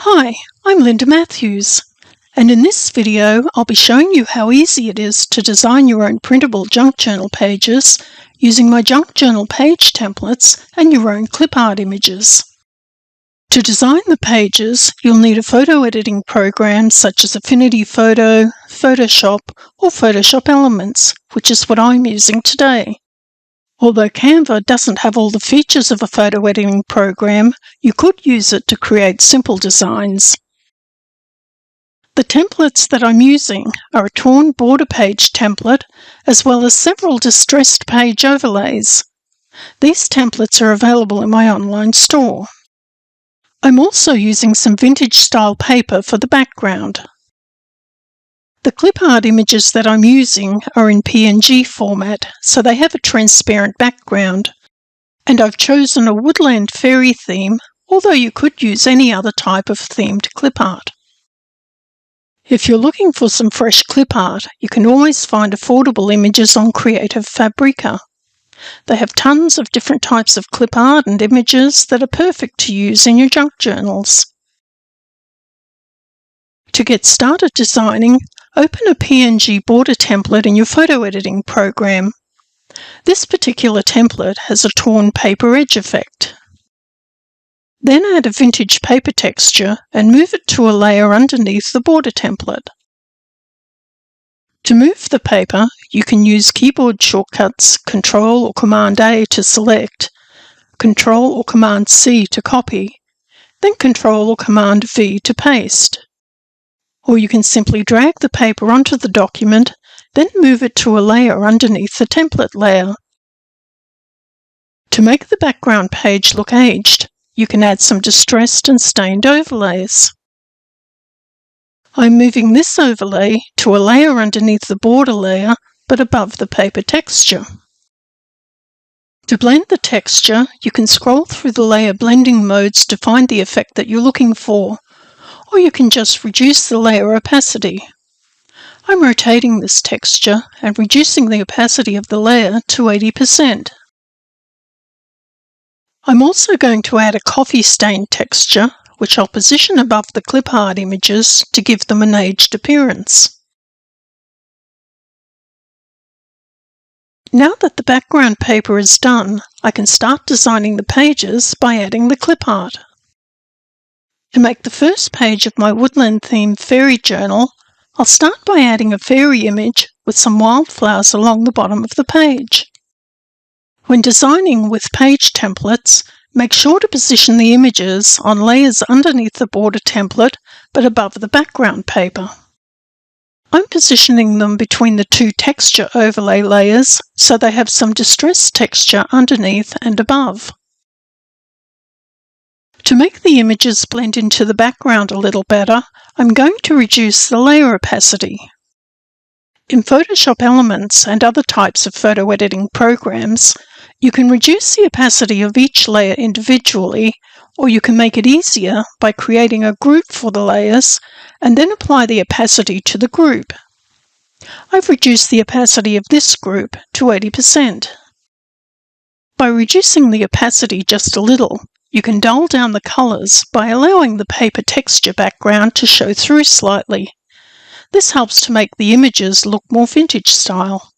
Hi, I'm Linda Matthews, and in this video I'll be showing you how easy it is to design your own printable junk journal pages using my junk journal page templates and your own clip art images. To design the pages, you'll need a photo editing program such as Affinity Photo, Photoshop, or Photoshop Elements, which is what I'm using today. Although Canva doesn't have all the features of a photo editing program, you could use it to create simple designs. The templates that I'm using are a torn border page template, as well as several distressed page overlays. These templates are available in my online store. I'm also using some vintage style paper for the background. The clip art images that I'm using are in PNG format, so they have a transparent background. And I've chosen a woodland fairy theme, although you could use any other type of themed clip art. If you're looking for some fresh clip art, you can always find affordable images on Creative Fabrica. They have tons of different types of clip art and images that are perfect to use in your junk journals. To get started designing, open a PNG border template in your photo editing program. This particular template has a torn paper edge effect. Then add a vintage paper texture and move it to a layer underneath the border template. To move the paper, you can use keyboard shortcuts Ctrl or Command A to select, Ctrl or Command C to copy, then Ctrl or Command V to paste. Or you can simply drag the paper onto the document, then move it to a layer underneath the template layer. To make the background page look aged, you can add some distressed and stained overlays. I'm moving this overlay to a layer underneath the border layer, but above the paper texture. To blend the texture, you can scroll through the layer blending modes to find the effect that you're looking for, or you can just reduce the layer opacity. I'm rotating this texture and reducing the opacity of the layer to 80%. I'm also going to add a coffee stain texture, which I'll position above the clip art images to give them an aged appearance. Now that the background paper is done, I can start designing the pages by adding the clip art. To make the first page of my woodland themed fairy journal, I'll start by adding a fairy image with some wildflowers along the bottom of the page. When designing with page templates, make sure to position the images on layers underneath the border template but above the background paper. I'm positioning them between the two texture overlay layers so they have some distressed texture underneath and above. To make the images blend into the background a little better, I'm going to reduce the layer opacity. In Photoshop Elements and other types of photo editing programs, you can reduce the opacity of each layer individually, or you can make it easier by creating a group for the layers and then apply the opacity to the group. I've reduced the opacity of this group to 80%. By reducing the opacity just a little, you can dull down the colours by allowing the paper texture background to show through slightly. This helps to make the images look more vintage style.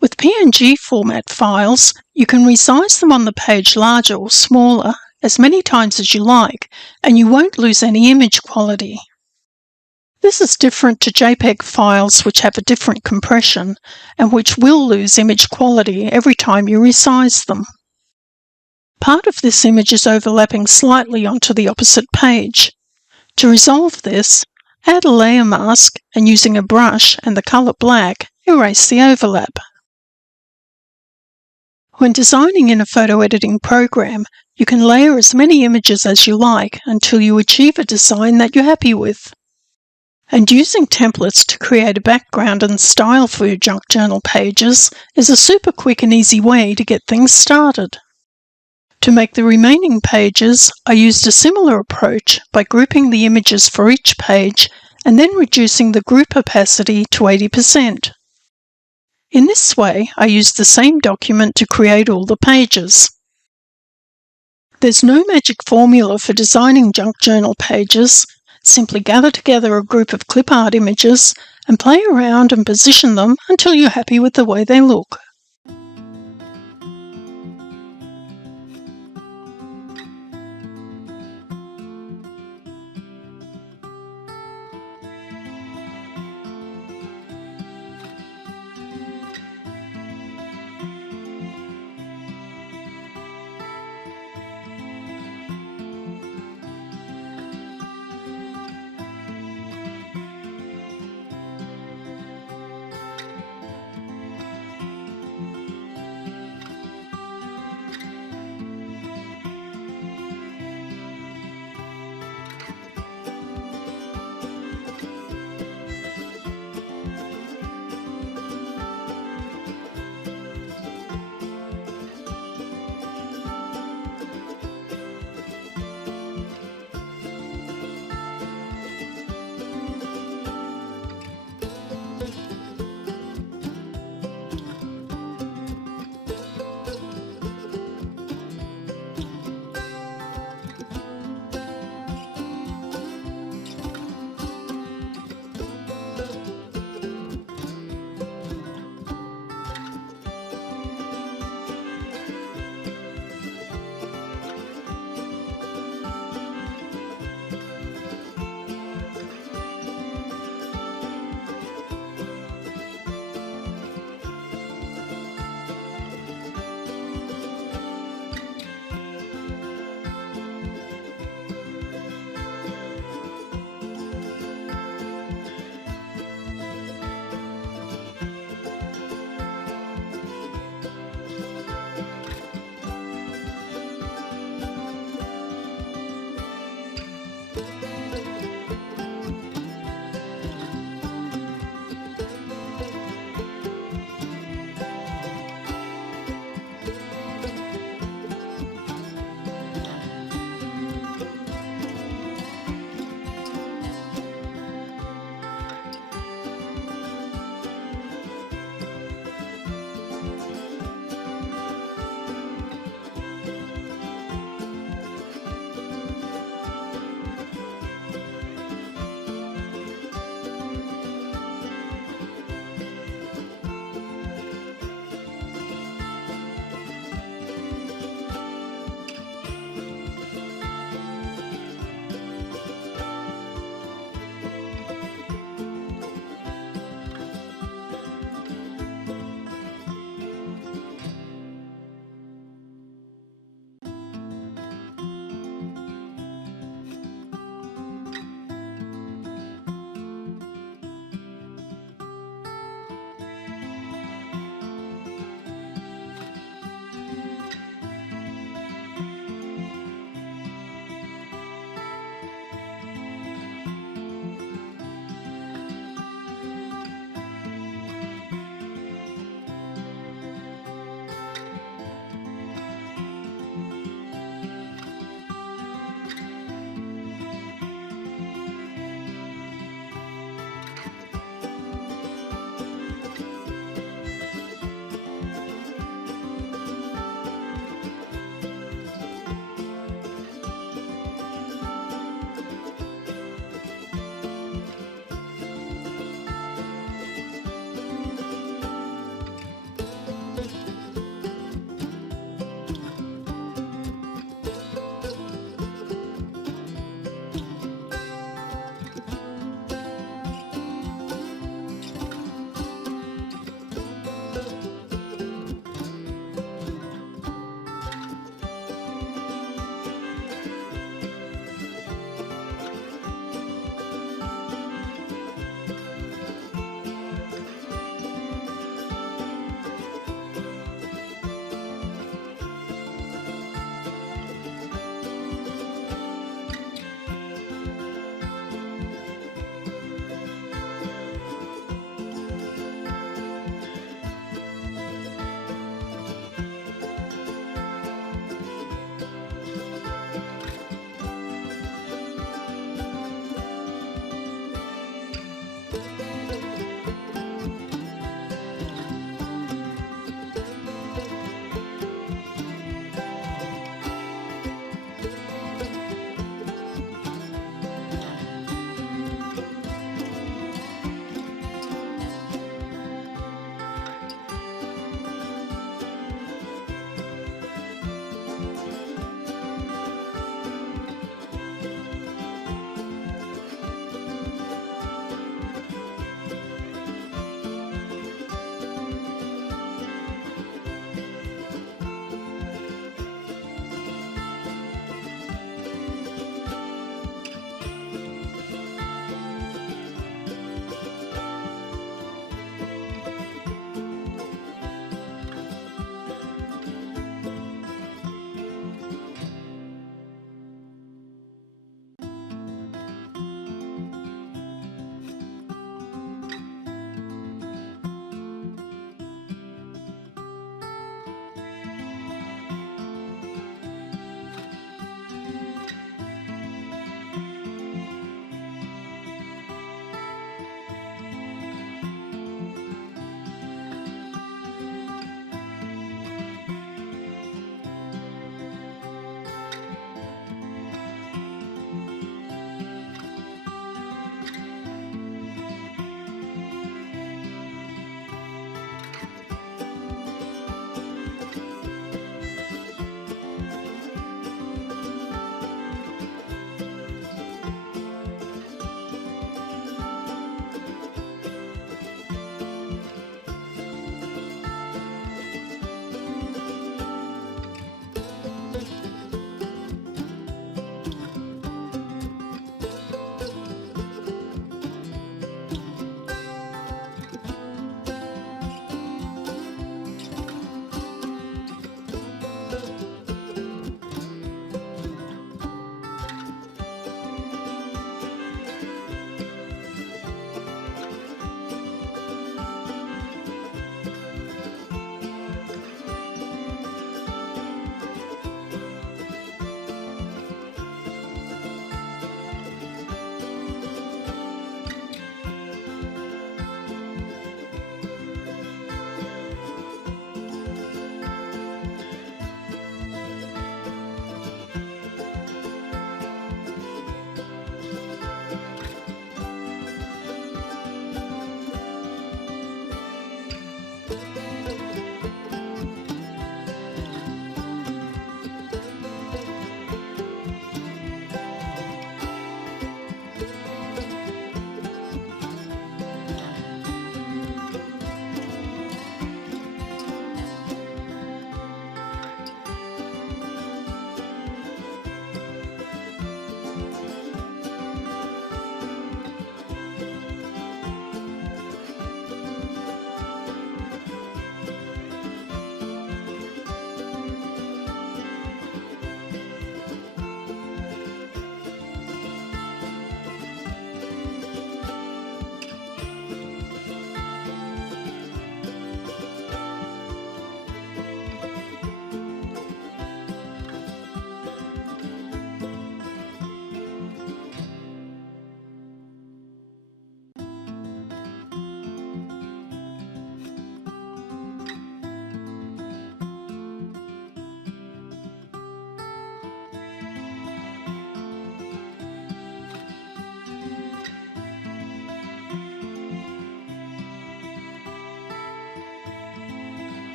With PNG format files, you can resize them on the page larger or smaller as many times as you like, and you won't lose any image quality. This is different to JPEG files which have a different compression and which will lose image quality every time you resize them. Part of this image is overlapping slightly onto the opposite page. To resolve this, add a layer mask and using a brush and the colour black, erase the overlap. When designing in a photo editing program, you can layer as many images as you like until you achieve a design that you're happy with. And using templates to create a background and style for your junk journal pages is a super quick and easy way to get things started. To make the remaining pages, I used a similar approach by grouping the images for each page and then reducing the group opacity to 80%. In this way, I used the same document to create all the pages. There's no magic formula for designing junk journal pages. Simply gather together a group of clip art images and play around and position them until you're happy with the way they look.